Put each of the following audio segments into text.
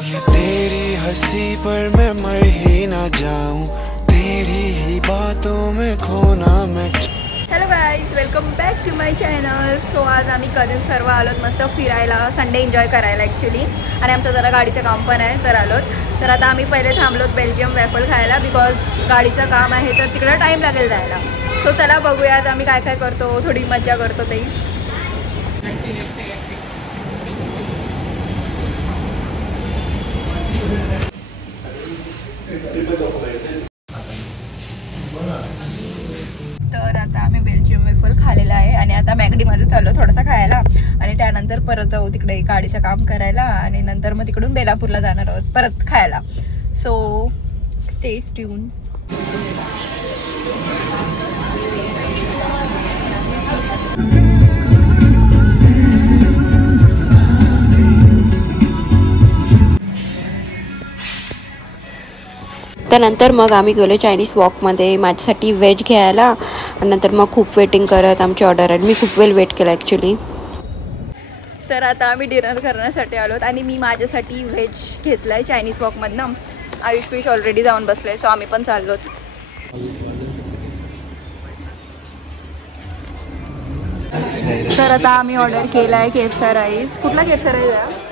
ये तेरी हंसी पर मैं मर ही ना जाऊं, तेरी ही बातों में खोना मैं। Hello guys, welcome back to my channel. So आज आम्ही कधीच सर्व आलोत मस्त फिरायला, संडे एन्जॉय करायला ॲक्च्युली. आणि आमचं जरा गाडीचं काम पण आहे तर आलोत. तर आता आम्ही पहिले थांबलोत बेल्जियम वॅफल खायला, बिकॉज गाडीचं काम आहे तर तिकडं टाईम लागेल जायला. सो चला बघूयात आम्ही काय काय करतो, थोडी मजा करतो ते. तर आता आम्ही बेल्जियम वेफल खाल्लेला आहे आणि आता मॅगडीमध्ये चाललो थोडासा खायला आणि त्यानंतर परत जाऊ तिकडे गाडीचं काम करायला आणि नंतर मग तिकडून बेलापूरला जाणार आहोत परत खायला. So stay tune. त्यानंतर मग आम्ही गेलो चायनीज वॉकमध्ये माझ्यासाठी व्हेज घ्यायला आणि नंतर मग खूप वेटिंग करत आमची ऑर्डर आली. मी खूप वेळ वेट केला ॲक्च्युली. तर आता आम्ही डिनर करण्यासाठी आलोत आणि मी माझ्यासाठी व्हेज घेतलं आहे चायनीज वॉकमधनं. आयुष पिश ऑलरेडी जाऊन बसले, सो आम्ही पण चाललोत. तर आता आम्ही ऑर्डर केला आहे केफचा राईस. कुठला केफचा राईस आहे?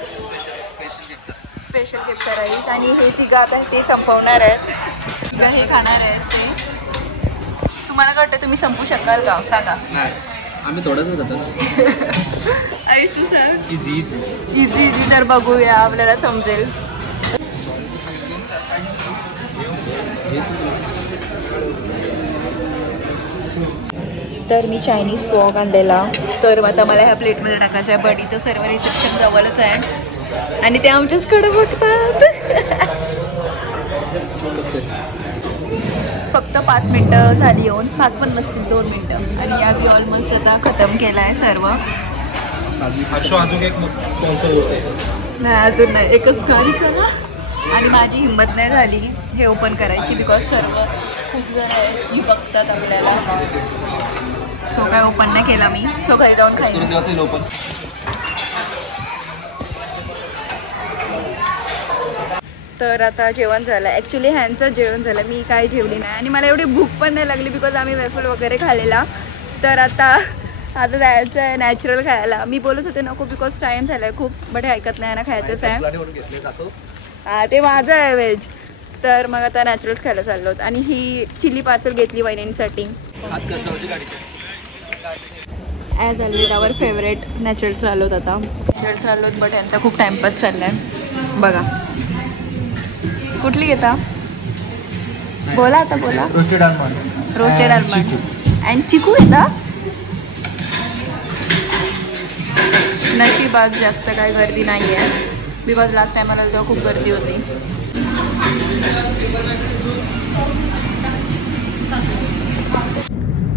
स्पेशल केफचा राईस. आणि हे तिघं आता ते संपवणार आहेत, तिघं हे खाणार आहेत ते. तुम्हाला काय वाटतं, तुम्ही संपू शकाल का? सांगा. आम्ही थोडंच खातो. आयुष तू सांग. इझी इझी तर बघूया, आपल्याला समजेल. तर मी चायनीज वॉक आणलेला, तर आता मला ह्या प्लेटमध्ये टाकायचं आहे. बट इथं सर्व रिसेप्शन जवळच आहे आणि ते आमच्याचकडे बघतात. फक्त 5 मिनटं झाली येऊन, 5 पण नसतील, 2 मिनटं. आणि या मी ऑलमोस्ट आता खतम केला आहे सर्व. अजून एक स्पॉन्सर होते नाही, अजून नाही, एकच गाडी चला. आणि माझी हिंमत नाही झाली हे ओपन करायची, बिकॉज सर्व खूप जण आहेत की बघतात आपल्याला. सो काय ओपन नाही केला मी. सो घरी जाऊन खाईन. ओपन. तर आता जेवण झालं. ॲक्च्युली ह्यांचं जेवण झालं, मी काय जेवली नाही आणि मला एवढी भूक पण नाही लागली बिकॉज आम्ही वेफल वगैरे खाल्लेला. तर आता जायचं आहे नॅचरल खायला. मी बोलत होते नको बिकॉज टाईम झाला आहे खूप, बट ऐकत नाही ना, खायचंच आहे. हां, ते माझं आहे व्हेज. तर मग आता नॅचरल्स खायला चाललो. आणि ही चिली पार्सल घेतली वहिनींसाठी. ॲज ऑलवेज आवर फेवरेट नॅचरल्स आलोत. आता नॅचरल्स आलोत, बट यांचा खूप टाइमपास चालला आहे. बघा कुठली घेता, बोला आता, बोला. Roasted almond. Roasted almond and चिकू घेता. नशीब आज जास्त काय गर्दी नाही आहे, बिकॉज लास्ट टायमाला तेव्हा खूप गर्दी होती.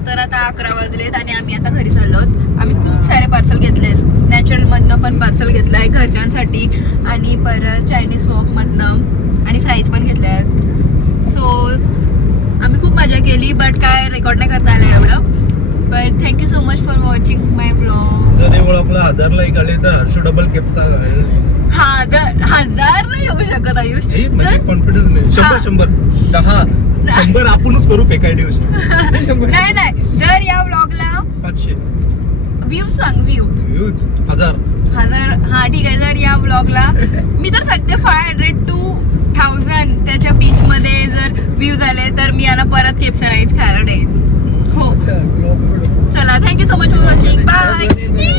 तर आता 11 वाजलेत आणि आम्ही आता घरी चाललोत. आम्ही खूप सारे पार्सल घेतलेत. नॅचरलमधनं पण पार्सल घेतलं आहे घरच्यांसाठी आणि परत चायनीज वॉकमधनं आणि फ्राईज पण घेतल्या आहेत. सो आम्ही खूप मजा केली, बट काय रेकॉर्ड नाही करता आलं एवढं. But thank you so much for watching my blog. जर ओळखला 1000 लाईक आले तर हर्षू डबल केपचा. हा, 1000 नाही येऊ शकत आयुष. कॉन्फिडन्स नाही. 100 आपणच करू फेकायडी. नाही नाही, जर या व्लॉगला 500 व्ह्यूज सांग. व्ह्यूज 1000. हा ठीक आहे. जर या व्लॉगला मी तर सांगते 500 to 1000 त्याच्या बीच मध्ये जर व्ह्यूज आले तर मी याला परत केपचा राईस खायला देईन. हो, चला, thank you so much for watching. Bye.